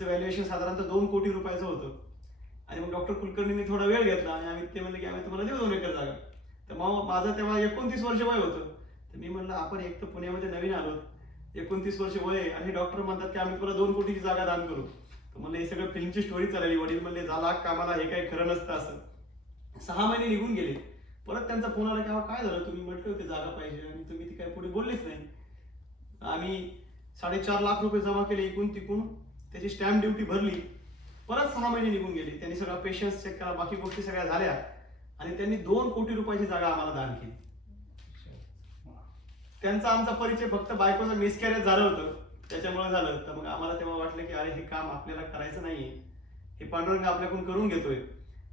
तिचं व्हॅल्युएशन साधारणतः 2 कोटी रुपयाचं होतं. आणि मग डॉक्टर कुलकर्णींनी थोडा वेळ घेतला आणि आम्ही ते म्हणले की आम्ही तुम्हाला देऊ 2 एकर जागा. तर मग माझं तेव्हा 29 वर्ष वय होतं. तर मी म्हणलं आपण एक तर पुण्यामध्ये नवीन आलो, 29 वर्ष वय आहे आणि डॉक्टर म्हणतात की आम्ही तुला 2 कोटीची जागा दान करू. तर म्हणलं हे सगळं फिल्मची स्टोरी चालली. वडील म्हणले झाला कामाला, हे काही खरं नसतं असं. 6 महिने निघून गेले. परत त्यांचा फोन आला की काय झालं, तुम्ही म्हटलं होते जागा पाहिजे आणि तुम्ही ती काही पुढे बोललेच नाही. आम्ही 4.5 लाख रुपये जमा केले इकून तिकून, त्याची स्टॅम्प ड्युटी भरली. परत 6 महिने निघून गेले. त्यांनी सगळा पेशन्स चेक केला, बाकी गोष्टी सगळ्या झाल्या आणि त्यांनी 2 कोटी रुपयाची जागा आम्हाला दान केली. त्यांचा आमचा परिचय फक्त बायकोचं मिसकॅरेज झालं होतं त्याच्यामुळे झालं. तर मग आम्हाला तेव्हा वाटलं की अरे हे काम आपल्याला करायचं नाहीये, हे पांडुरंग आपल्याकडून करून घेतोय,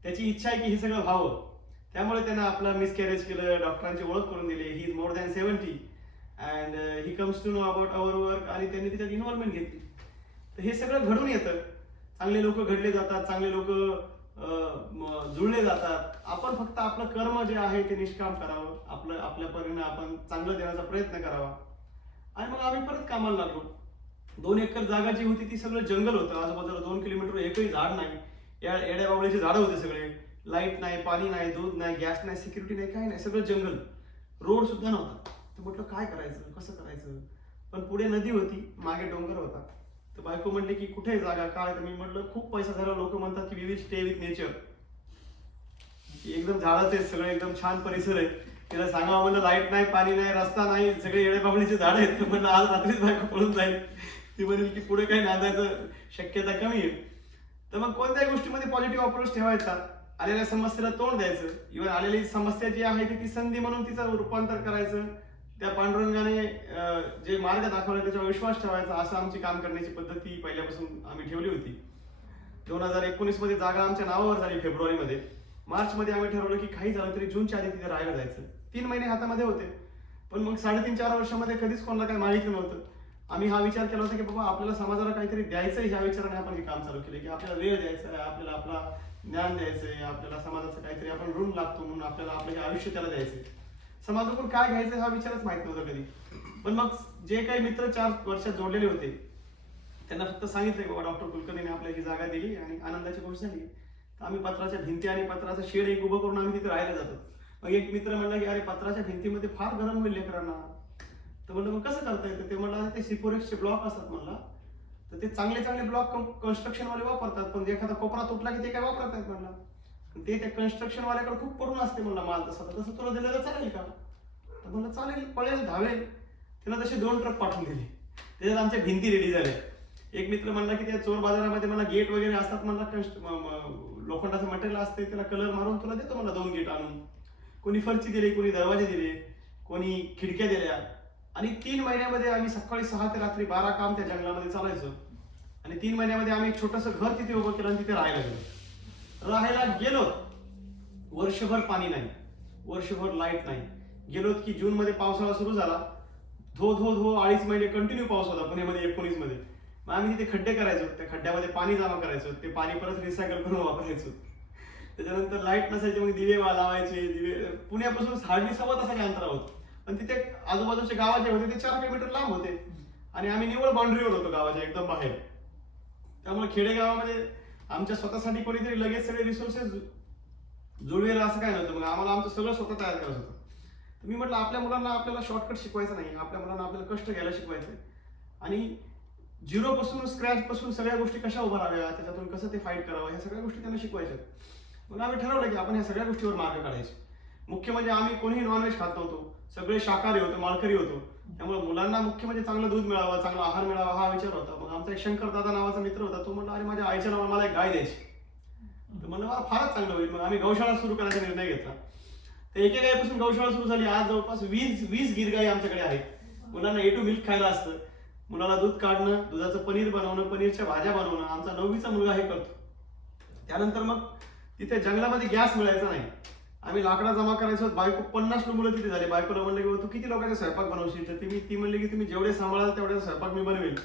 त्याची इच्छा आहे की हे सगळं व्हावं. त्यामुळे त्यानं आपला मिसकॅरेज केलं, डॉक्टरांची ओळख करून दिली. He is more than 70 and he comes to know about our work आणि त्यांनी त्याच्यात इन्व्हॉल्वमेंट घेतली. तर हे सगळं घडून येतं. चांगले लोक घडले जातात, चांगले लोक जुळले जातात. आपण फक्त आपलं कर्म जे आहे ते निष्काम करावं, आपल्या परीने आपण चांगलं देण्याचा प्रयत्न करावा. आणि मग आम्ही परत कामाला लागलो. 2 एकर जागा जी होती ती सगळं जंगल होतं. आजूबाजूला 2 किलोमीटर एकही झाड नाही. येड्या बाबळीचे झाडं होते सगळे. लाईट नाही, पाणी नाही, दूध नाही, गॅस नाही, सिक्युरिटी नाही, काही नाही, सगळं जंगल. रोड सुद्धा नव्हता. तर म्हटलं काय करायचं, कसं करायचं. पण पुढे नदी होती, मागे डोंगर होता. तर बायको म्हणली की कुठे जागा काय. तर मी म्हटलं खूप पैसा झाला, लोक म्हणतात की we will stay with nature. एकदम झाडाचे आहेत सगळे, एकदम छान परिसर आहे. तिला सांगावं म्हणलं लाईट नाही, पाणी नाही, रस्ता नाही, सगळे येडेबाबळीचे झाड आहेत. तर म्हणलं आज रात्रीच बायको पळून जाईल. ती म्हणेल की पुढे काही नांदायचं शक्यता कमी आहे. तर मग कोणत्याही गोष्टीमध्ये पॉझिटिव्ह अप्रोच ठेवायचा, आलेल्या समस्येला तोंड द्यायचं. इव्हन आलेली समस्या जी आहे ती संधी म्हणून तिचं रूपांतर करायचं. त्या पांडुरंगाने जे मार्ग दाखवले त्याच्यावर विश्वास ठेवायचा. असं आमची काम करण्याची पद्धती पहिल्यापासून आम्ही ठेवली होती. 2019 मध्ये जागा आमच्या नावावर झाली फेब्रुवारीमध्ये. मार्चमध्ये आम्ही ठरवलं की काही झालं तरी जूनच्या आधी तिथे राहायला जायचं. 3 महिने हातामध्ये होते. पण मग 3.5-4 वर्षामध्ये कधीच कोणाला काही माहिती नव्हतं. आम्ही हा विचार केला होता की बाबा आपल्याला समाजाला काहीतरी द्यायचं ह्या विचाराने आपण हे काम चालू केलं. की आपल्याला वेळ द्यायचा आहे, आपल्याला आपला ज्ञान द्यायचंय, आपल्याला समाजाचं काहीतरी आपण ऋण लागतो म्हणून आपल्याला आपलं हे आयुष्य त्याला द्यायचंय. समाजाकडून काय घ्यायचं हा विचारच माहित नव्हता कधी. पण मग जे काही मित्र 4 वर्षात जोडलेले होते त्यांना फक्त सांगितलं की बाबा डॉक्टर कुलकर्णीने आपल्याला ही जागा दिली आणि आनंदाची गोष्ट झाली. तर आम्ही पत्राच्या भिंती आणि पत्राचं शेड एक उभं करून आम्ही तिथे राहायला जातो. मग एक मित्र म्हणला की अरे पत्राच्या भिंतीमध्ये फार गरम होईल लेकरांना. तर म्हणलं मग कसं करता येतं. ते म्हणलं ते सिफोरेक्सचे ब्लॉक असतात म्हणला. तर ते चांगले ब्लॉक कन्स्ट्रक्शन वाले वापरतात, पण एखादा कोपरा तुटला की ते काय वापरत नाहीत म्हणला. ते त्या कन्स्ट्रक्शन वाल्याकडे खूप पडून असते म्हणला माल. तसं तुला दिलं तर चालेल का. तर म्हणलं चालेल, पळेल, धावेल. त्याला तसे 2 ट्रक पाठवून दिले. त्याच्यात आमच्या भिंती रेडी झाल्या. एक मित्र म्हणला की त्या चोर बाजारामध्ये मला गेट वगैरे असतात म्हणला, लोखंडाचं मटेरियल असते, त्याला कलर मारून तुला देतो मला 2 गेट आणून. कोणी फरची दिली, कोणी दरवाजे दिले, कोणी खिडक्या दिल्या. आणि 3 महिन्यामध्ये आम्ही सकाळी 6 ते रात्री 12 काम त्या जंगलामध्ये चालायचो. आणि 3 महिन्यामध्ये आम्ही एक छोटंसं घर तिथे उभं केलं आणि तिथे राहायला गेलो. वर्षभर पाणी नाही, वर्षभर लाईट नाही. गेलो की जून मध्ये पावसाळा सुरू झाला. धो 2.5 महिने कंटिन्यू पाऊस होता पुण्यामध्ये 19 मध्ये. मग आम्ही तिथे खड्डे करायचो, त्या खड्ड्यामध्ये पाणी जमा करायचो, ते पाणी परत रिसायकल करून वापरायचो. त्याच्यानंतर लाईट नसायची, मग दिवे लावायचे. दिवे पुण्यापासून हार्डली 1.25 तासाच्या अंतरावर होतं. पण तिथे आजूबाजूचे गाव जे होते ते 4 किलोमीटर लांब होते आणि आम्ही निवळ बाउंड्रीवर होतो गावाच्या एकदम बाहेर. त्यामुळे खेडेगावामध्ये आमच्या स्वतःसाठी कोणीतरी लगेच सगळे रिसोर्सेस जुळवेल असं काय नव्हतं. मग आम्हाला आमचं सगळं स्वतः तयार करायचं होतं. तर मी म्हटलं आपल्या मुलांना आपल्याला शॉर्टकट शिकवायचं नाही, आपल्या मुलांना आपल्याला कष्ट घ्यायला शिकवायचं आणि 0 पासून स्क्रॅच पासून सगळ्या गोष्टी कशा उभा राहाव्या, त्याच्यातून कसं ते फाईट करावं, ह्या सगळ्या गोष्टी त्यांना शिकवायच्या. मग आम्ही ठरवलं की आपण ह्या सगळ्या गोष्टीवर मार्ग काढायचे. मुख्य म्हणजे आम्ही कोणीही नॉनव्हेज खात नव्हतो, सगळे शाकाहारी होतो, माळकरी होतो. त्यामुळे मुलांना मुख्य म्हणजे चांगलं दूध मिळावं, चांगला आहार मिळावा हा विचार होता. मग आमचा एक शंकर दादा नावाचा मित्र होता. तो म्हणला अरे माझ्या आईच्या नावाने मला एक गाय द्यायची. तर म्हणलं मला फारच चांगलं होईल. मग आम्ही गौशाळा सुरू करायचा निर्णय घेतला. तर एके गायीपासून गौशाळा सुरू झाली. आज जवळपास 20 गिर गायी आमच्याकडे आहेत. मुलांना A to मिल्क खायला असतं, मुलाला दूध काढणं, दुधाचं पनीर बनवणं, पनीरच्या भाज्या बनवणं. आमचा 9वीचा मुलगा हे करतो. त्यानंतर मग तिथे जंगलामध्ये गॅस मिळायचा नाही. आम्ही लाकडा जमा करायचो. बायको 50 मुलं तिथे झाले. बायकोला म्हणलं की तू किती लोकांचा स्वयंपाक बनवशील. तर ती म्हणली की तुम्ही जेवढे सांभाळाल तेवढे स्वयंपाक मी बनवेल.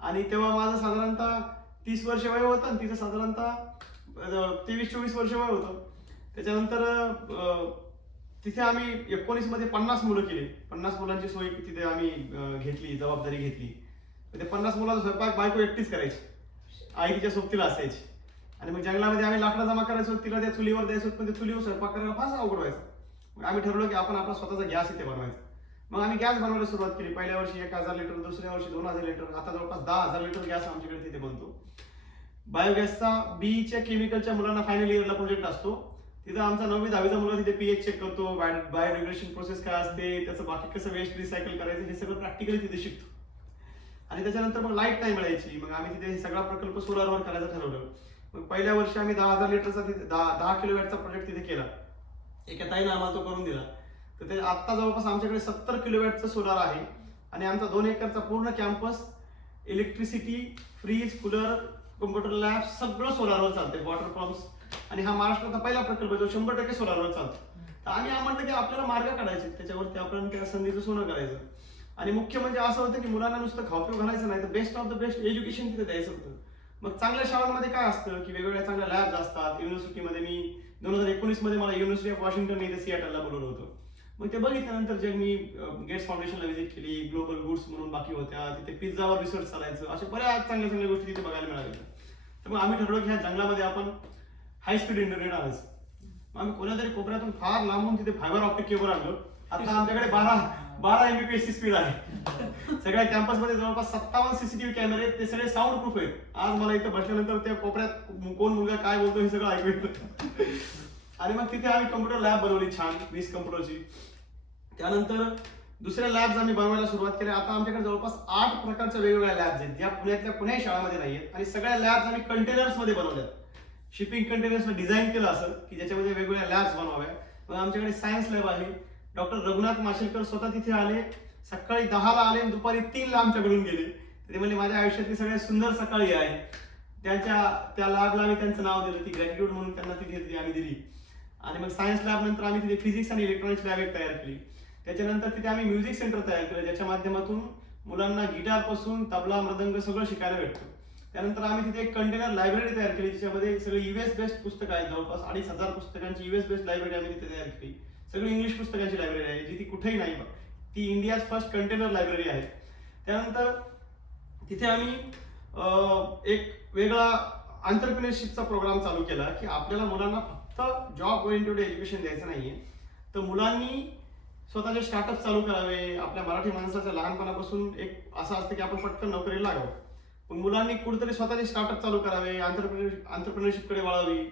आणि तेव्हा माझं साधारणतः 30 वर्ष वय होतं आणि तिचं साधारणतः 23-24 वर्ष वय होतं. त्याच्यानंतर तिथे आम्ही 19 मध्ये 50 मुलं केली. 50 मुलांची सोय तिथे आम्ही घेतली, जबाबदारी घेतली. ते 50 मुलांचा स्वयंपाक बायको एकटीच करायची. आई तिच्या सोबतीला असायची. आणि मग जंगलामध्ये आम्ही लाकडं जमा करायचो, तिला त्या चुलीवर द्यायचो, पण ते चुलीवर स्वयंपाक करायला फार अवघड व्हायचं. मग आम्ही ठरवलं की आपण आपला स्वतःचा गॅस इथे बनवायचा. मग आम्ही गॅस बनवायला सुरुवात केली. पहिल्या वर्षी 1000 लिटर, दुसऱ्या वर्षी 2000 लिटर, आता जवळपास 10,000 लिटर गॅस आमच्याकडे तिथे बनतो. बायोगॅसचा बीच्या केमिकलच्या मुलांना फायनल इयरला प्रोजेक्ट असतो. तिथं आमचा 9वी 10वीचा मुलगा तिथे पीएच चेक करतो, बायोडिग्रेडेशन प्रोसेस काय असते, त्याचं बाकी कसं वेस्ट रिसायकल करायचं, हे सगळं प्रॅक्टिकली तिथे शिकतो. आणि त्याच्यानंतर मग लाईट नाही मिळायची. मग आम्ही तिथे हे सगळा प्रकल्प सोलारवर करायचं ठरवलं. मग पहिल्या वर्षी आम्ही 10,000 लिटरचा तिथे 10 किलोवॅटचा प्रोजेक्ट तिथे केला. एका ताईने आम्हाला तो करून दिला. तर ते आत्ता जवळपास आमच्याकडे 70 किलोवॅटचं सोलार आहे. आणि आमचा 2 एकरचा पूर्ण campus electricity, fridge, cooler, computer lab सगळं सोलारवर चालते, वॉटर पंप्स. आणि हा महाराष्ट्राचा पहिला प्रकल्प जो 100% सोलारवर चालतो. तर आम्ही म्हणलं की आपल्याला मार्ग काढायचे, त्याच्यावरती आपण त्या संधीचं सोनं करायचं. आणि मुख्य म्हणजे असं होतं की मुलांना नुसतं खाऊ घालायचं नाही, तर best of the best education तिथे द्यायचं होतं. मग चांगल्या शाळांमध्ये काय असतं की वेगवेगळ्या चांगल्या लॅब्स असतात. युनिव्हर्सिटीमध्ये मी 2019 मध्ये मला युनिव्हर्सिटी ऑफ वॉशिंग्टन इथे सियाटलला बोलवलं होतं. मग ते बघितल्यानंतर जे मी गेट्स फाउंडेशनला व्हिजिट केली, ग्लोबल गुड्स म्हणून बाकी होत्या, तिथे पिझ्झावर रिसर्च चालायचं, अशा बऱ्याच चांगल्या चांगल्या गोष्टी तिथे बघायला मिळाल्या. तर मग आम्ही ठरवलं की ह्या जंगलामध्ये आपण हाय स्पीड इंटरनेट आणायचं. मग आम्ही कोणातरी कोपऱ्यातून फार लांबून तिथे फायबर ऑप्टिक केबल आणलं. आता आमच्याकडे 12 MBPS ची स्पीड आहे. सगळ्या कॅम्पसमध्ये जवळपास 57 CCTV कॅमेरे आहेत. ते सगळे साऊंड प्रूफ आहेत. आज मला इथं बसल्यानंतर त्या कोपऱ्यात कोण मुलगा काय बोलतो हे सगळं ऐकू येतं. आणि मग तिथे आम्ही कम्प्युटर लॅब बनवली छान 20 कम्प्युटरची. त्यानंतर दुसऱ्या लॅब्स आम्ही बनवायला सुरुवात केली. आता आमच्याकडे जवळपास 8 प्रकारच्या वेगवेगळ्या लॅब्स आहेत, ज्या पुण्यातल्या कुण्याही शाळामध्ये नाही आहेत. आणि सगळ्या लॅब्स आम्ही कंटेनर्स मध्ये बनवल्यात. शिपिंग कंटेनर्सला डिझाईन केलं असं की ज्याच्यामध्ये वेगवेगळ्या लॅब्स बनवाव्या. मग आमच्याकडे सायन्स लॅब आहे. डॉक्टर रघुनाथ माशेलकर स्वतः तिथे आले. सकाळी 10ला आले आणि दुपारी 3ला आमच्याकडून गेले. ते म्हणजे माझ्या आयुष्यातली सगळ्यात सुंदर सकाळी आहे. त्या लॅबला आम्ही त्यांचं नाव दिलं, ती ग्रॅटिट्यूड म्हणून त्यांना तिथे आम्ही दिली. आणि मग सायन्स लॅब नंतर आम्ही तिथे फिजिक्स आणि इलेक्ट्रॉनिक्स लॅब एक तयार केली. त्याच्यानंतर तिथे आम्ही म्युझिक सेंटर तयार केलं, ज्याच्या माध्यमातून मुलांना गिटार पासून तबला, मृदंग सगळं शिकायला भेटतं. त्यानंतर आम्ही तिथे एक कंटेनर लायब्ररी तयार केली, ज्याच्यामध्ये सगळे US बेस्ड पुस्तकं आहेत. जवळपास 2500 पुस्तकांची US बेस्ड लायब्ररी आम्ही तिथे तयार केली. सगळी इंग्लिश पुस्तकांची लायब्ररी आहे, जी ती कुठेही नाही. ती इंडियाज फर्स्ट कंटेनर लायब्ररी आहे. त्यानंतर तिथे आम्ही एक वेगळा एंटरप्रेन्योरशिपचा प्रोग्राम चालू केला की आपल्याला मुलांना फक्त जॉब ओरिएंटेड एज्युकेशन द्यायचं नाहीये, तर मुलांनी स्वतःचे स्टार्टअप चालू करावे. आपल्या मराठी माणसाच्या लहानपणापासून एक असं असतं की आपण पटकन नोकरीला लागावं, पण मुलांनी कुठेतरी स्वतःचे स्टार्टअप चालू करावे, एंटरप्रेन्योरशिपकडे वळावी.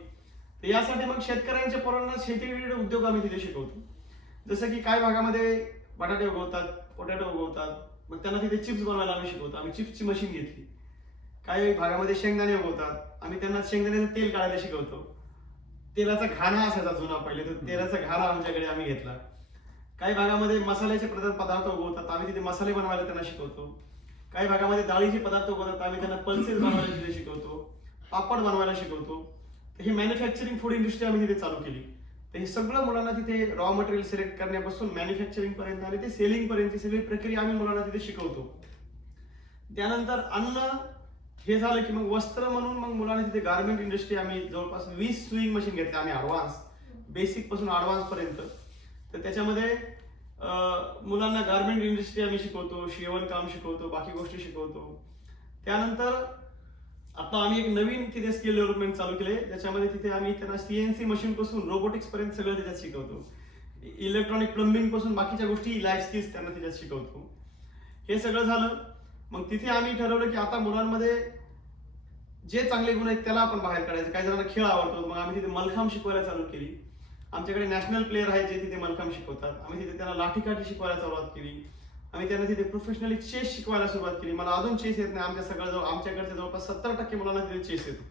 तर यासाठी मग शेतकऱ्यांच्या पोरांना शेती रिलेटेड उद्योग आम्ही तिथे शिकवतो. जसं की काही भागामध्ये बटाटे उगवतात, पोटॅटो उगवतात, मग त्यांना तिथे चिप्स बनवायला आम्ही शिकवतो. आम्ही चिप्सची मशीन घेतली. काही भागामध्ये शेंगदाणे उगवतात, आम्ही त्यांना शेंगदाण्याचं तेल काढायला शिकवतो. तेलाचा घाणा असायचा जुना पहिले, तर तेलाचा घाणा आमच्याकडे आम्ही घेतला. काही भागामध्ये मसाल्याचे पदार्थ उगवतात, आम्ही तिथे मसाले बनवायला त्यांना शिकवतो. काही भागामध्ये डाळीचे पदार्थ उगवतात, आम्ही त्यांना पल्सेस बनवायला तिथे शिकवतो, पापड बनवायला शिकवतो. तर ही मॅन्युफॅक्चरिंग फूड इंडस्ट्री आम्ही तिथे चालू केली. तर हे सगळं मुलांना तिथे रॉ मटेरियल सिलेक्ट करण्यापासून मॅन्युफॅक्चरिंग पर्यंत आणि ते सेलिंग पर्यंतची सगळी प्रक्रिया आम्ही मुलांना तिथे शिकवतो. त्यानंतर अन्न हे झालं की मग वस्त्र म्हणून मग मुलांना तिथे गार्मेंट इंडस्ट्री आम्ही जवळपास 20 स्विंग मशीन घेतल्या आम्ही ॲडव्हान्स, बेसिक पासून ॲडव्हान्स पर्यंत. तर त्याच्यामध्ये मुलांना गार्मेंट इंडस्ट्री आम्ही शिकवतो, शिवण काम शिकवतो, बाकी गोष्टी शिकवतो. त्यानंतर आता आम्ही एक नवीन तिथे स्किल डेव्हलपमेंट चालू केले, ज्याच्यामध्ये तिथे आम्ही त्यांना CNC मशीन पासून रोबोटिक्स पर्यंत सगळं त्याच्यात शिकवतो. इलेक्ट्रॉनिक प्लंबिंग पासून बाकीच्या गोष्टी लाईफ स्किल्स त्यांना त्याच्यात शिकवतो. हे सगळं झालं. मग तिथे आम्ही ठरवलं की आता मुलांमध्ये जे चांगले गुण आहेत त्याला आपण बाहेर काढायचं. काही जणांना खेळ आवडतो, मग आम्ही तिथे मलखांब शिकवायला चालू केली. आमच्याकडे नॅशनल प्लेअर आहेत जे तिथे मलखांब शिकवतात. आम्ही तिथे त्यांना लाठीकाठी शिकवायला सुरुवात केली. आम्ही त्यांना तिथे प्रोफेशनली चेस शिकवायला सुरुवात केली. मला अजून चेस येत नाही. आमच्याकडचे जवळपास 70% मुलांना तिथे चेस येतो.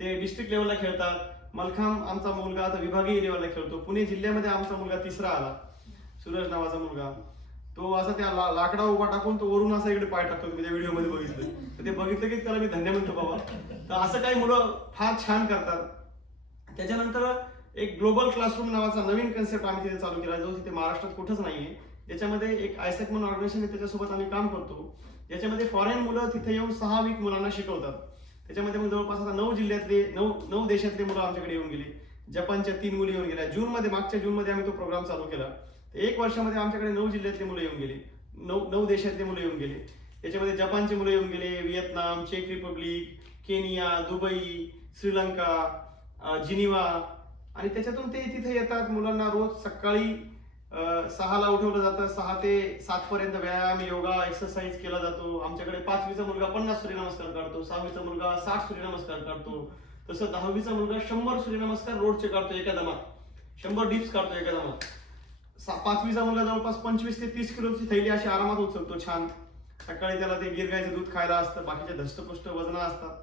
ते डिस्ट्रिक्ट लेवलला खेळतात. मलखांब आमचा मुलगा आता विभागीय लेवलला खेळतो. पुणे जिल्ह्यामध्ये आमचा मुलगा 3रा आला, सूरज नावाचा मुलगा. तो असा त्या लाकडा उभा टाकून तो वरून असा इकडे पाय टाकतो. मी त्या व्हिडिओमध्ये बघितलं, तर ते बघितलं की त्याला मी धन्य म्हणतो बाबा. तर असं काही मुलं फार छान करतात. त्याच्यानंतर एक ग्लोबल क्लासरूम नावाचा नवीन कन्सेप्ट आम्ही तिथे चालू केला, जो तिथे महाराष्ट्रात कुठंच नाहीये. ज्याच्यामध्ये एक आयसॅक म्हणून ऑर्गनायझेशन आहे, त्याच्यासोबत आम्ही काम करतो. ज्याच्यामध्ये फॉरेन मुलं तिथे येऊन 6 वीक मुलांना शिकवतात. त्याच्यामध्ये मग जवळपास आता 9 देशातले मुलं आमच्याकडे येऊन गेले. जपानच्या 3 मुली येऊन गेल्या. मागच्या जूनमध्ये आम्ही तो प्रोग्राम चालू केला. 1 वर्षामध्ये आमच्याकडे 9 जिल्ह्यातले मुलं येऊन गेले, 9 देशातले मुलं येऊन गेले. त्याच्यामध्ये जपानचे मुलं येऊन गेले, व्हिएतनाम, चेक Republic, Kenya, Dubai, Sri Lanka, Geneva, आणि त्याच्यातून ते तिथे येतात. मुलांना रोज सकाळी 6ला उठवलं जातं. 6 ते 7 पर्यंत व्यायाम, योगा, एक्सरसाइज केला जातो. आमच्याकडे 5वीचा मुलगा 50 सूर्यनमस्कार काढतो, 6वीचा मुलगा 60 सूर्यनमस्कार काढतो, तसं 10वीचा मुलगा 100 सूर्यनमस्कार रोडचे काढतो एका दमात, 100 डिप्स काढतो एका दमात. 5वीचा मुलगा जवळपास 25 ते 30 किलोची थैली अशी आरामात उचलतो छान. सकाळी त्याला ते गिरगायचं दूध खायला असतं, बाकीचे धष्टपुष्ट वजनं असतात.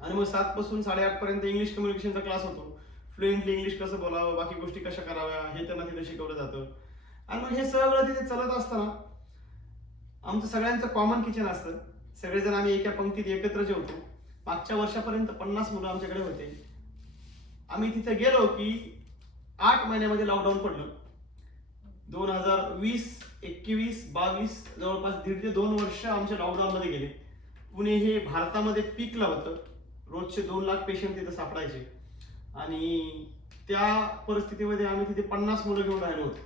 आणि मग 7 पासून 8:30 पर्यंत इंग्लिश कम्युनिकेशनचा क्लास होतो. फ्लुएंटली इंग्लिश कसं बोलावं, बाकी गोष्टी कशा कराव्या हे त्यांना तिथे शिकवलं जातं. आणि मग हे सगळं तिथे चालत असताना आमचं सगळ्यांचं कॉमन किचन असतं. सगळेजण आम्ही एका पंक्तीत एकत्र जेवतो. मागच्या वर्षापर्यंत 50 मुलं आमच्याकडे होते. आम्ही तिथे गेलो की 8 महिन्यामध्ये लॉकडाऊन पडलं. 2020, 21, 22 जवळपास 1.5 ते 2 वर्ष आमच्या लॉकडाऊन मध्ये गेले. पुणे हे भारतामध्ये पीकला होतं. रोजचे 2 लाख पेशंट तिथे सापडायचे. आणि त्या परिस्थितीमध्ये आम्ही तिथे 50 मुलं घेऊन राहिलो होतो.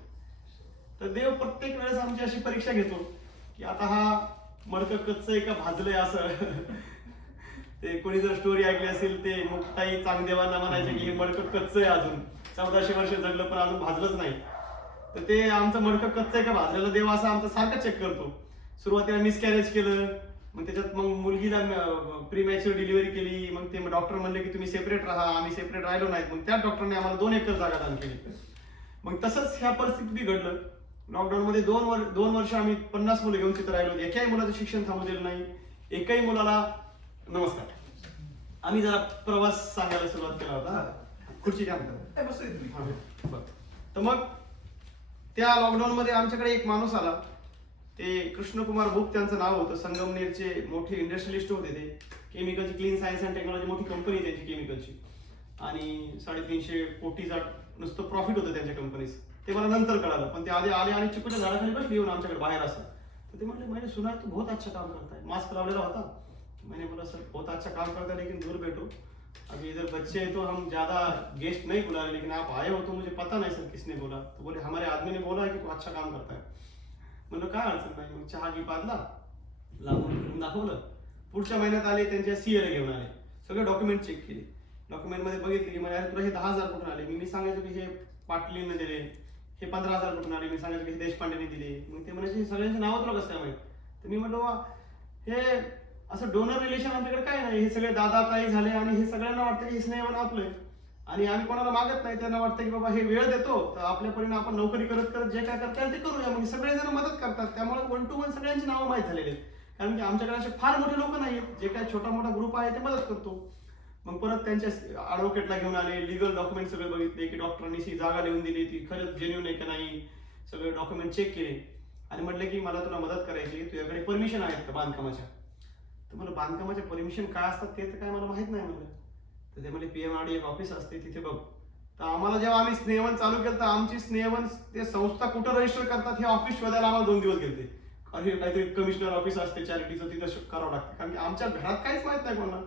तर देव प्रत्येक वेळेस आमची अशी परीक्षा घेतो की आता हा मडकं कच्चं आहे का भाजलंय असं. ते कोणी जर स्टोरी ऐकली असेल, ते मुक्ताई चांगदेवांना म्हणायचे की हे मडकं कच्चं आहे, अजून 1400 वर्ष जगलं पण अजून भाजलंच नाही. तर ते आमचं मडकं कच्चं आहे का भाजलेलं देव असं आमचं सारखं चेक करतो. सुरुवातीला मिसकॅरेज केलं, मग त्याच्यात मग मुलगीला प्रीमॅच्युअर डिलिव्हरी केली. मग ते डॉक्टर म्हणले की तुम्ही सेपरेट राहा. आम्ही सेपरेट राहिलो नाहीत. मग त्या डॉक्टरने आम्हाला 2 एकर जागा दान केली. मग तसंच ह्या परिस्थितीत घडलं. लॉकडाऊन मध्ये 2 वर्ष आम्ही 50 मुलं घेऊन तिथे राहिलो. एकाही मुलाचं शिक्षण थांबू दिलं नाही. एकही मुलाला नमस्कार. आम्ही जरा प्रवास सांगायला सुरुवात केला होता. खुर्ची घ्या म्हणतात. तर मग त्या लॉकडाऊन मध्ये आमच्याकडे एक माणूस आला. ते कृष्णकुमार बुक त्यांचं नाव होतं. संगमनेरचे मोठे इंडस्ट्रियलिस्ट होते. ते केमिकलची, क्लीन सायन्स अँड टेक्नॉलॉजी मोठी कंपनी त्यांची केमिकलची. आणि 350 कोटीचा नुसतं प्रॉफिट होतं त्यांच्या कंपनीचं. ते मला नंतर कळालं. पण ते आधी आले आणि चिकूच्या झाडाखाली बसली येऊन आमच्याकडे बाहेर असं. तर ते म्हणले मैंने सुना तू बहुत अच्छा काम करता है. मास्क लावलेला होता. मैंने बोला सर बहुत अच्छा काम करता है लेकिन दूर बैठो, अभी इधर बच्चे हैं तो हम ज्यादा गेस्ट नहीं बुला रहे, लेकिन आप आए हो तो मुझे पता नहीं सर किसने बोला. तो बोले हमारे आदमी ने बोला है की तू अच्छा काम करता है. म्हणलं काय अडचण नाही. मग चहा घी पाजला, लावून दाखवलं. पुढच्या महिन्यात आले, त्यांच्या सीएला घेऊन आले. सगळे डॉक्युमेंट चेक केले. डॉक्युमेंट मध्ये बघितले की मला तुला हे 10,000 कुठून आले. मी सांगायचो की हे पाटलीने दिले. हे 15,000 कुठून आले. मी सांगायचो की हे देशपांडेने दिले. मग ते म्हणायचे सगळ्यांची नावं तुला कसं काय माहित. तर मी म्हटलं हे असं डोनर रिलेशन आमच्याकडे काय नाही. हे सगळे दादा ताई झाले आणि हे सगळ्यांना वाटतं की हे स्नेहवान आपलं आहे. आणि आम्ही कोणाला मागत नाही. त्यांना वाटतं की बाबा हे वेळ देतो तर आपल्या परीने आपण नोकरी करत करत जे काय करता येईल ते करूया. मग सगळेजण मदत करतात. त्यामुळे 1 to 1 सगळ्यांची नावं माहीत झालेली आहेत. कारण की आमच्याकडे असे फार मोठे लोक नाहीत. जे काय छोटा मोठा ग्रुप आहे ते मदत करतो. मग परत त्यांच्या ॲडव्होकेटला घेऊन आले. लिगल डॉक्युमेंट सगळे बघितले की डॉक्टरांनी सी जागा लिहून दिली, ती खरंच जेन्युइन आहे की नाही, सगळे डॉक्युमेंट चेक केले. आणि म्हटले की मला तुला मदत करायची, तुझ्याकडे परमिशन आहेत का बांधकामाच्या. तर मला बांधकामाच्या परमिशन काय असतात ते तर काय मला माहित नाही म्हणलं. तर ते म्हणजे PMRD एक ऑफिस असते तिथे बघ. तर आम्हाला जेव्हा आम्ही स्नेहवन चालू केलं तर आमची स्नेहवन ते संस्था कुठं रजिस्टर करतात हे ऑफिस शोधायला आम्हाला 2 दिवस गेले. अरे काहीतरी कमिशनर ऑफिस असते चॅरिटीचं, तिथं करावं लागतं. कारण की आमच्या घरात काहीच माहित नाही कोणाला.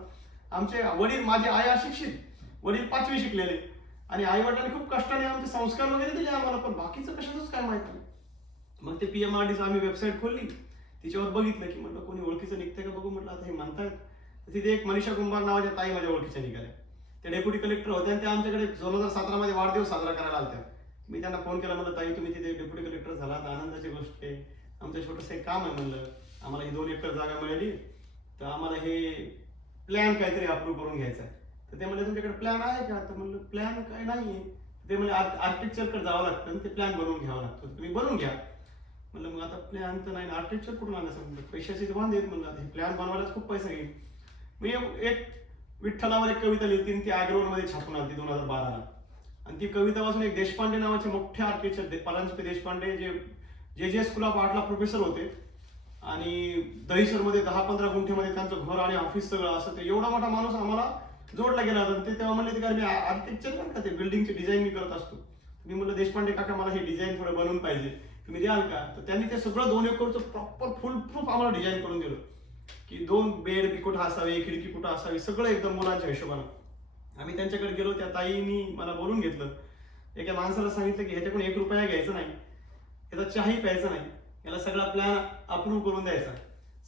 आमचे वडील, माझी आई अशिक्षित, वडील 5वी शिकलेले, आणि आई वडिलांनी खूप कष्टाने आमचे संस्कार वगैरे दिले आम्हाला, पण बाकीचं कशाचंच काय माहित नाही. मग ते PMRDचं आम्ही वेबसाईट खोलली. तिच्यावर बघितलं की म्हटलं कोणी ओळखीचं निघतंय का बघू. म्हटलं आता हे म्हणतायत. तर तिथे एक मनीषा कुंभार नावाच्या ताई माझ्या ओळखीच्या निघाल्या. ते डेप्युटी कलेक्टर होते आणि ते आमच्याकडे 2017 मध्ये वाढदिवस साजरा करायला आलत्या. मी त्यांना फोन केला. म्हणलं ताई तुम्ही तिथे डेप्युटी कलेक्टर झाला तर आनंदाची गोष्ट आहे. आमचं छोटंसं एक काम आहे म्हणलं. आम्हाला ही 2 एकर जागा मिळाली तर आम्हाला हे प्लॅन काहीतरी अप्रूव्ह करून घ्यायचा आहे. तर ते म्हणले तुमच्याकडे प्लॅन आहे का. तर म्हणलं प्लॅन काय नाहीये. ते म्हणजे आर्किटेक्चरकडे जावं लागतं आणि ते प्लॅन बनवून घ्यावं लागतं. तुम्ही बनवून घ्या. म्हणलं मग आता प्लॅन तर नाही, आर्किटेक्चर कुठून आणायचं. म्हणलं पैशाची वांदे आहेत. म्हणलं हे प्लॅन बनवायलाच खूप पैसा घेईल. मी एक विठ्ठलावर एक कविता लिहिली ती अॅग्रोवर मध्ये छापून आली 2012ला. आणि ती कविता वाचून एक देशपांडे नावाचे मोठे आर्किटेक्चर परांजपे देशपांडे जे जे स्कूल ऑफ आर्टला प्रोफेसर होते आणि दहिसर मध्ये 10-15 गुंठेमध्ये त्यांचं घर आणि ऑफिस सगळं असं. ते एवढा मोठा माणूस आम्हाला जोडला गेला होता. ते तेव्हा म्हणले की मी आर्किटेक्चर नाही का, ते बिल्डिंगचे डिझाईन मी करत असतो. मी म्हणलं देशपांडे काका मला हे डिझाईन थोडं बनवून पाहिजे, तुम्ही द्याल का. तर त्यांनी ते सगळं 2 एकरचं प्रॉपर फुल प्रूफ आम्हाला डिझाईन करून दिलं की 2 बेड बी कुठं असावे, खिडकी कुठं असावी, सगळं एकदम मुलांच्या हिशोबानं. आम्ही त्यांच्याकडे गेलो. त्या ताईंनी मला बोलून घेतलं. एका माणसाला सांगितलं की ह्याच्याकडून 1 रुपया घ्यायचा नाही, याचा चहाही प्यायचा नाही, याला सगळा प्लॅन अप्रूव्ह करून द्यायचा.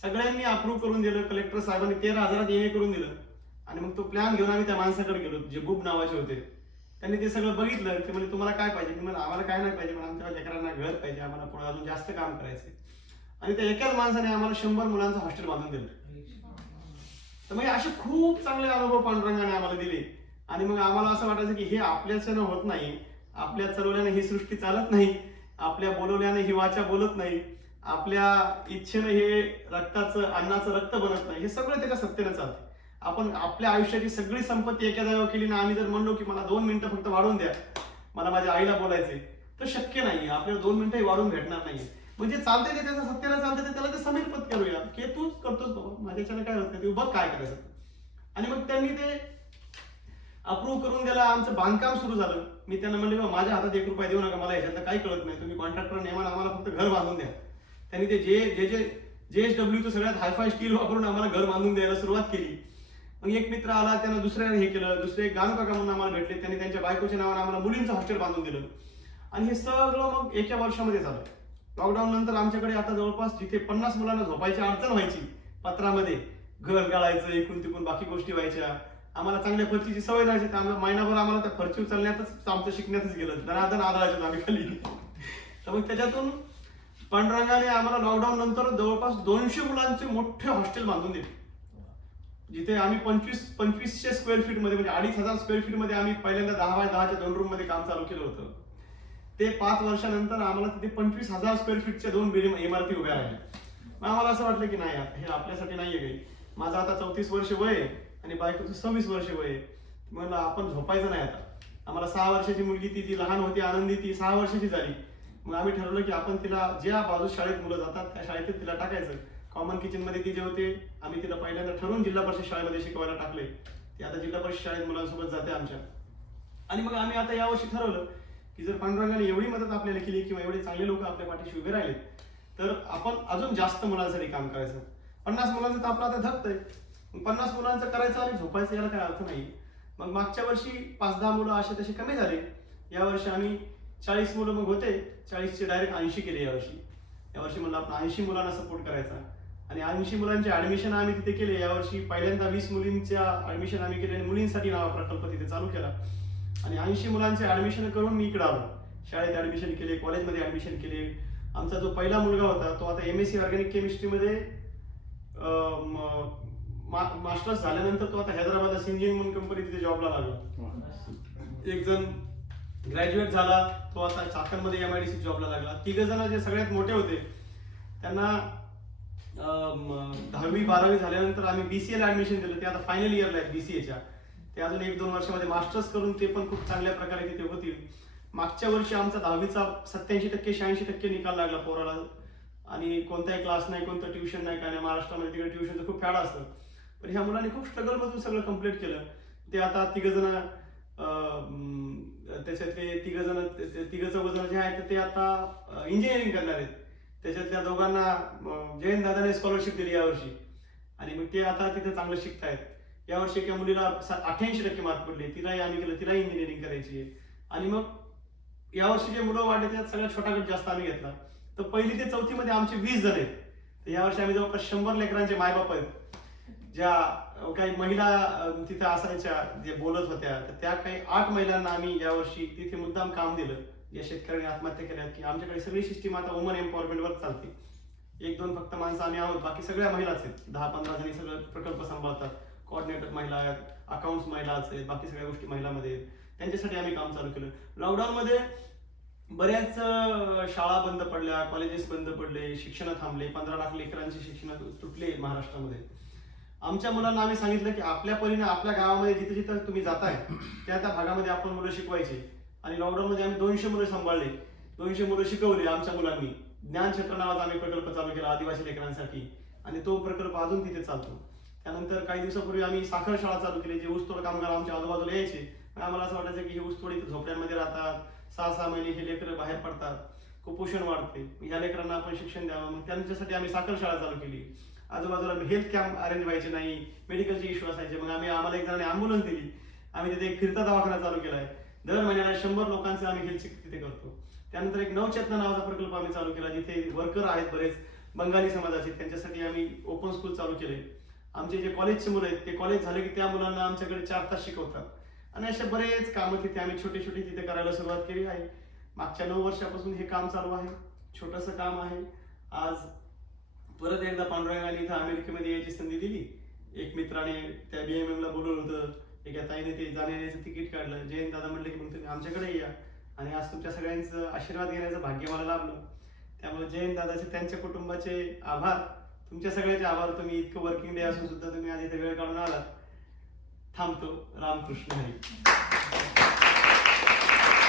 सगळ्यांनी अप्रूव्ह करून दिलं. कलेक्टर साहेबांनी 13,000 करून दिलं. आणि मग तो प्लॅन घेऊन आम्ही त्या माणसाकडे गेलो जे बुब नावाचे होते. त्यांनी ते सगळं बघितलं. ते म्हणजे तुम्हाला काय पाहिजे? मी म्हणलं आम्हाला काय नाही पाहिजे, पण आमच्या लेकरांना घर पाहिजे, आम्हाला पुढे अजून जास्त काम करायचंय. आणि त्या एकाच माणसाने आम्हाला 100 मुलांचं हॉस्टेल बांधून दिलं. तर म्हणजे असे खूप चांगले अनुभव पांडुरंगाने आम्हाला दिले. आणि मग आम्हाला असं वाटायचं की हे आपल्याच्यानं होत नाही, आपल्या चलवल्याने ही सृष्टी चालत नाही, आपल्या बोलवल्याने ही वाचा बोलत नाही, आपल्या इच्छेनं हे रक्ताचं अन्नाचं रक्त बनत नाही. हे सगळं त्याच्या सत्तेनं चालतं. आपण आपल्या आयुष्याची सगळी संपत्ती एका जागेवर केली ना, आम्ही जर म्हणलो की मला 2 मिनिटं फक्त वाढवून द्या, मला माझ्या आईला बोलायचंय, तर शक्य नाही. आपल्याला 2 मिनिटंही वाढवून भेटणार नाही. म्हणजे चालते ते त्याच्या सत्तेनं चालते, तर त्याला ते समीर पद करूया की तूच करतोस बाबा, माझ्याच्यानं काय होत नाही, तू बघ काय करायचं. आणि मग त्यांनी ते अप्रूव्ह करून द्यायला आमचं बांधकाम सुरू झालं. मी त्यांना म्हणले बाबा माझ्या हातात 1 रुपया देऊ नका, मला ह्याच्यात काही कळत नाही, तुम्ही कॉन्ट्रॅक्टर नेमा, आम्हाला फक्त घर बांधून द्या. त्यांनी ते JSWचं सगळ्यात हायफाय स्टील वापरून आम्हाला घर बांधून द्यायला सुरुवात केली. मग एक मित्र आला, त्यानं दुसऱ्याने हे केलं, दुसरे गानू काका म्हणून आम्हाला भेटले, त्यांनी त्यांच्या बायकोच्या नावाने आम्हाला मुलींचं हॉस्टेल बांधून दिलं. आणि हे सगळं मग एका वर्षामध्ये झालं. लॉकडाऊन नंतर आमच्याकडे आता जवळपास जिथे 50 मुलांना झोपायची अडचण व्हायची पत्रामध्ये, घर गाळायचं, एकूण तिकून बाकी गोष्टी व्हायच्या, आम्हाला चांगल्या फरचीची सवय राहायची, तर महिनाभर आम्हाला त्या फरची उचलण्यातच आमचं शिकण्यातच गेलं, दनादन आदळायचो आम्ही खाली. तर मग त्याच्यातून पांडुरंगाने आम्हाला लॉकडाऊन नंतर जवळपास 200 मुलांचे मोठे हॉस्टेल बांधून दिले, जिथे आम्ही 2500 स्क्वेअर फीट मध्ये, म्हणजे 2500 स्क्वेअर फीट मध्ये आम्ही पहिल्यांदा 10 बाय 10च्या 2 रूम मध्ये काम चालू केलं होतं. ते 5 वर्षानंतर आम्हाला तिथे 25,000 स्क्वेअर फीटच्या 2 इमारती उभ्या राहिल्या. मग आम्हाला असं वाटलं की नाही हे आपल्यासाठी नाहीये काही. माझं आता 34 वर्ष वय आहे आणि बायकोचं 26 वर्ष वय आहे. म्हणलं आपण झोपायचं नाही आता. आम्हाला 6 वर्षाची मुलगी ती लहान होती, आनंदी, ती 6 वर्षाची झाली. मग आम्ही ठरवलं की आपण तिला ज्या बाजू शाळेत मुलं जातात त्या शाळेत तिला टाकायचं. कॉमन किचन मध्ये ती जेवते. आम्ही तिला पहिल्यांदा ठरवून जिल्हा परिषद शाळेमध्ये शिकवायला टाकले. ती आता जिल्हा परिषद शाळेत मुलांसोबत जाते आमच्या. आणि मग आम्ही आता यावर्षी ठरवलं की जर पांडुरंगाने एवढी मदत आपल्याला केली किंवा एवढे चांगले लोक आपल्या पाठीशी उभे राहिले, तर आपण अजून जास्त मुलांसाठी काम करायचं. 50 मुलांचं तर आपलं आता धकतंय, 50 मुलांचं करायचं आणि झोपायचं याला काय अर्थ नाही. मग मागच्या वर्षी 5-10 मुलं असे तसे कमी झाले. यावर्षी आम्ही 40 मुलं मग होते, 40चे डायरेक्ट 80 केले यावर्षी. यावर्षी म्हणलं आपण 80 मुलांना सपोर्ट करायचा आणि 80 मुलांचे ऍडमिशन आम्ही तिथे केले. यावर्षी पहिल्यांदा 20 मुलींच्या ऍडमिशन आम्ही केले आणि मुलींसाठी नावा प्रकल्प तिथे चालू केला. आणि 80 मुलांचे ऍडमिशन करून मी इकडे आलो. शाळेत ऍडमिशन केले, कॉलेजमध्ये ऍडमिशन केले. आमचा जो पहिला मुलगा होता तो आता MSc ऑर्गॅनिक केमिस्ट्रीमध्ये मास्टर्स झाल्यानंतर तो आता हैदराबादला सिंजीन म्हणून कंपनी तिथे जॉबला लागला. एक जण ग्रॅज्युएट झाला, तो आता चाकणमध्ये MIDC जॉबला लागला. 3 जण जे सगळ्यात मोठे होते त्यांना 10वी 12वी झाल्यानंतर आम्ही BCA ला ऍडमिशन दिलं. ते आता फायनल इयरला आहेत BCAच्या. ते अजून 1-2 वर्षामध्ये मास्टर्स करून ते पण खूप चांगल्या प्रकारे तिथे होतील. मागच्या वर्षी आमचा 10वीचा 87% 86% निकाल लागला पोराला. आणि कोणताही क्लास नाही, कोणतं ट्युशन नाही, काय नाही. महाराष्ट्रामध्ये तिकडे ट्युशनचं खूप फॅड असतं, पण ह्या मुलांनी खूप स्ट्रगल मधून सगळं कम्प्लीट केलं. ते आता 3 जण, त्याच्यातले 3 चौघ जे आहेत ते आता इंजिनिअरिंग करणार आहेत. त्याच्यातल्या दोघांना जयंत दादाने स्कॉलरशिप दिली यावर्षी आणि मग ते आता तिथे चांगलं शिकतायत. यावर्षी एका मुलीला 88% मार्क पडले, तिलाही आम्ही केलं, तिला इंजिनिअरिंग करायची आहे. आणि मग यावर्षी जे मुलं वाढले त्यात सगळ्यात छोटा गट जास्त आम्ही घेतला. तर 1ली ते 4थी मध्ये आमचे 20 जण आहेत. तर यावर्षी आम्ही जवळपास 100 लेकरांचे मायबाप आहेत. ज्या काही महिला तिथे असायच्या जे बोलत होत्या, तर त्या काही 8 महिलांना आम्ही यावर्षी तिथे मुद्दाम काम दिलं. या शेतकऱ्यांनी आत्महत्या केल्या की आमच्याकडे सगळी सिस्टीम आता वुमन एम्पॉवरमेंटवर चालते. 1-2 फक्त माणसं आम्ही आहोत, बाकी सगळ्या महिलाच आहेत. 10-15 जणी सगळं प्रकल्प सांभाळतात. कोऑर्डिनेटर महिला आहेत, अकाउंट्स महिला आहेत, बाकी सगळ्या गोष्टी महिलांमध्ये आहेत. त्यांच्यासाठी आम्ही काम चालू केलं. लॉकडाऊन मध्ये बऱ्याच शाळा बंद पडल्या, कॉलेजेस बंद पडले, शिक्षण थांबले. 15 लाख लेकरांची शिक्षण तुटले महाराष्ट्रामध्ये. आमच्या मुलांना आम्ही सांगितलं की आपल्या परीने आपल्या गावामध्ये जिथे जिथे तुम्ही जाताय त्या भागामध्ये आपण मुलं शिकवायची. आणि लॉकडाऊन मध्ये आम्ही 200 मुलं सांभाळले, 200 मुलं शिकवली आमच्या मुलांनी. ज्ञान क्षेत्र नावाचा आम्ही प्रकल्प चालू केला आदिवासी लेकरांसाठी आणि तो प्रकल्प अजून तिथे चालतो. त्यानंतर काही दिवसापूर्वी आम्ही साखर शाळा चालू केली, जे ऊसतोड कामगार आमच्या आजूबाजूला यायचे. पण आम्हाला असं वाटायचं की हे ऊसतोडी झोपड्यांमध्ये राहतात, 6-6 महिने हे लेकरं बाहेर पडतात, कुपोषण वाढते, ह्या लेकरांना आपण शिक्षण द्यावं. मग त्यांच्यासाठी आम्ही साखर शाळा चालू केली. आजूबाजूला हेल्थ कॅम्प अरेंज व्हायचे नाही, मेडिकलचे इश्यू असायचे. मग आम्हाला एक जणांनी ॲम्ब्युलन्स दिली. आम्ही तिथे एक फिरता दवाखाना चालू केलाय. दर महिन्याला 100 लोकांचं आम्ही हेल्थ चेक तिथे करतो. त्यानंतर एक नवचेतना नावाचा प्रकल्प आम्ही चालू केला, जिथे वर्कर आहेत बरेच बंगाली समाजाचे, त्यांच्यासाठी आम्ही ओपन स्कूल चालू केले. आमचे जे कॉलेजचे मुलं आहेत ते कॉलेज झाले की त्या मुलांना आमच्याकडे 4 तास शिकवतात आणि असे बरेच कामं तिथे आम्ही छोटी छोटी तिथे करायला सुरुवात केली आहे. मागच्या 9 वर्षापासून हे काम चालू आहे. छोटंसं काम आहे. आज परत एकदा पांडुरंगाने इथं अमेरिकेमध्ये यायची संधी दिली. एक मित्राने त्या BMM ला बोलवलं होतं, एका ताईने ते जाण्याचं तिकीट काढलं. जयंत दादा म्हटलं की मग तुम्ही आमच्याकडे या आणि आज तुमच्या सगळ्यांचं आशीर्वाद घेण्याचं भाग्य मला लाभलं. त्यामुळे जयंत दादाचे त्यांच्या कुटुंबाचे आभार, तुमच्या सगळ्याचे आभार. तुम्ही इतकं वर्किंग डे असून सुद्धा तुम्ही आज इथे वेळ काढून आलात. थांबतो. रामकृष्ण हरी.